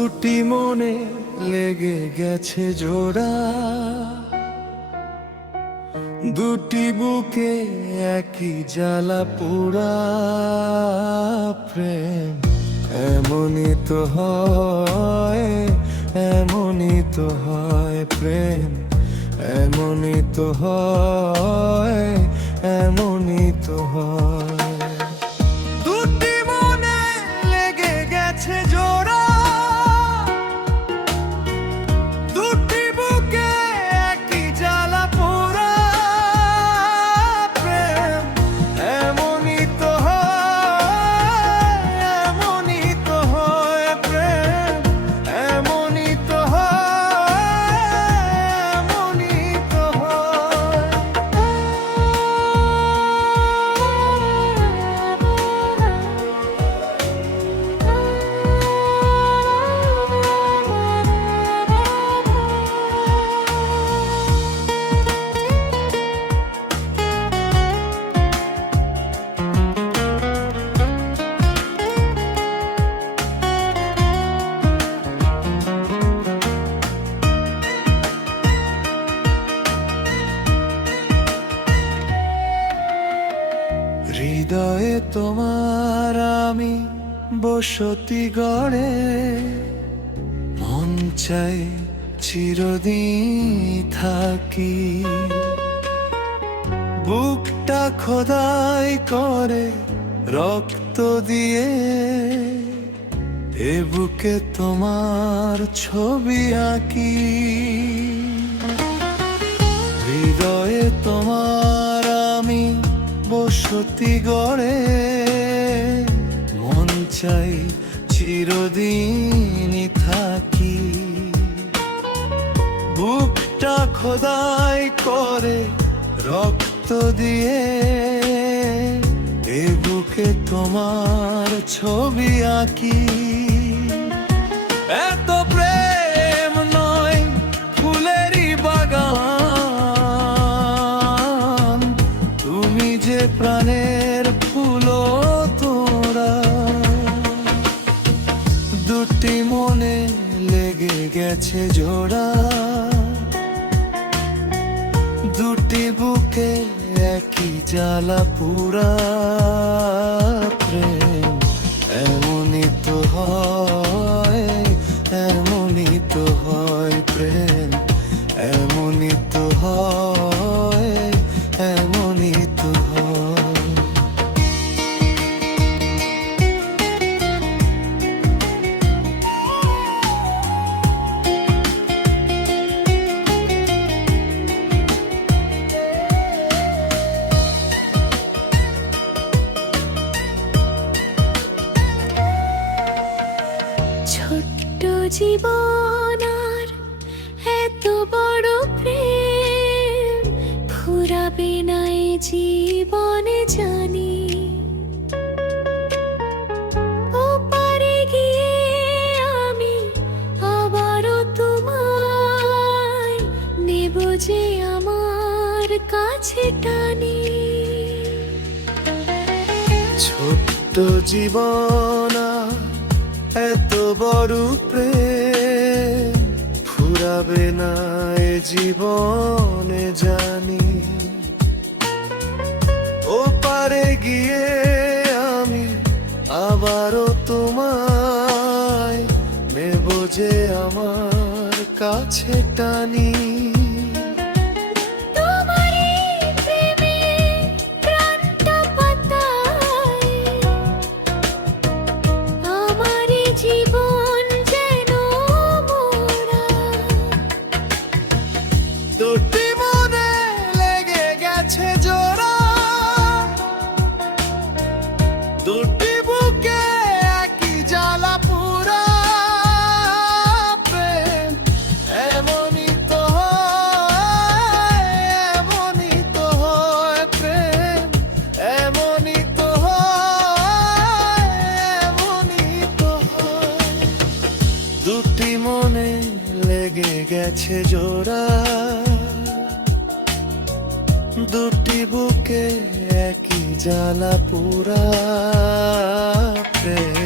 দুটি মনে লেগে গেছে জোড়া, দুটি বুকে একই জ্বালা পোড়া প্রেম। এমনই তো হয়, এমনই তো হয় প্রেম, এমনই তো হয়, এমনই তো হয়। দুটি মনে লেগে গেছে জোড়া, দুটি বুকে একই জ্বালা পোড়া প্রেম। এমনই তো হয়, এমনই তো হয় প্রেম, এমনই তো হয়, এমনই তো হয়। হৃদয়ে তোমার আমি বসতি গড়ে, মন চাই চিরদিন থাকি। বুকটা খোদাই করে রক্ত দিয়ে, এ বুকে তোমার ছবি আঁকি। হৃদয়ে তোমার আমি বসতি গড়ে, মন চাই চিরদিন থাকি। বুকটা খোদাই করে রক্ত দিয়ে, এ বুকে তোমার ছবি আঁকি। এত প্রেম নয় ফুলেরই বাগান, তুমি যে প্রাণের ফুলো তোরা। দুটি মনে লেগে গেছে জোড়া, দুটি বুকে একই জ্বালা পোড়া প্রেম। এমনই তো হয়, এমনই তো হয় প্রেম, এমনই তো হয়, এমনই তো হয়। ছোট্ট জীবন আর এত বড় প্রেম ফুরাবে না এ জীবনে জানি। ওপারে গিয়ে আমি আবারও তোমায় নেব যে আমার কাছে টানি। ছোট্ট জীবন এত বড় প্রেম ফুরাবে না এ জীবনে জানি। ও পারে গিয়ে আমি আবারও তোমায় নেব যে আমার কাছে টানি। দুটি মনে লেগে গেছে জোড়া, দুটি বুকে একই জ্বালা পোড়া প্রেম। এমনই তো হয়, এমনই তো হয় প্রেম, এমনই তো হয়, এমনই তো হয়। দুটি মনে লেগে গেছে জোড়া, দুটি বুকে একই জ্বালা পোড়া প্রেম।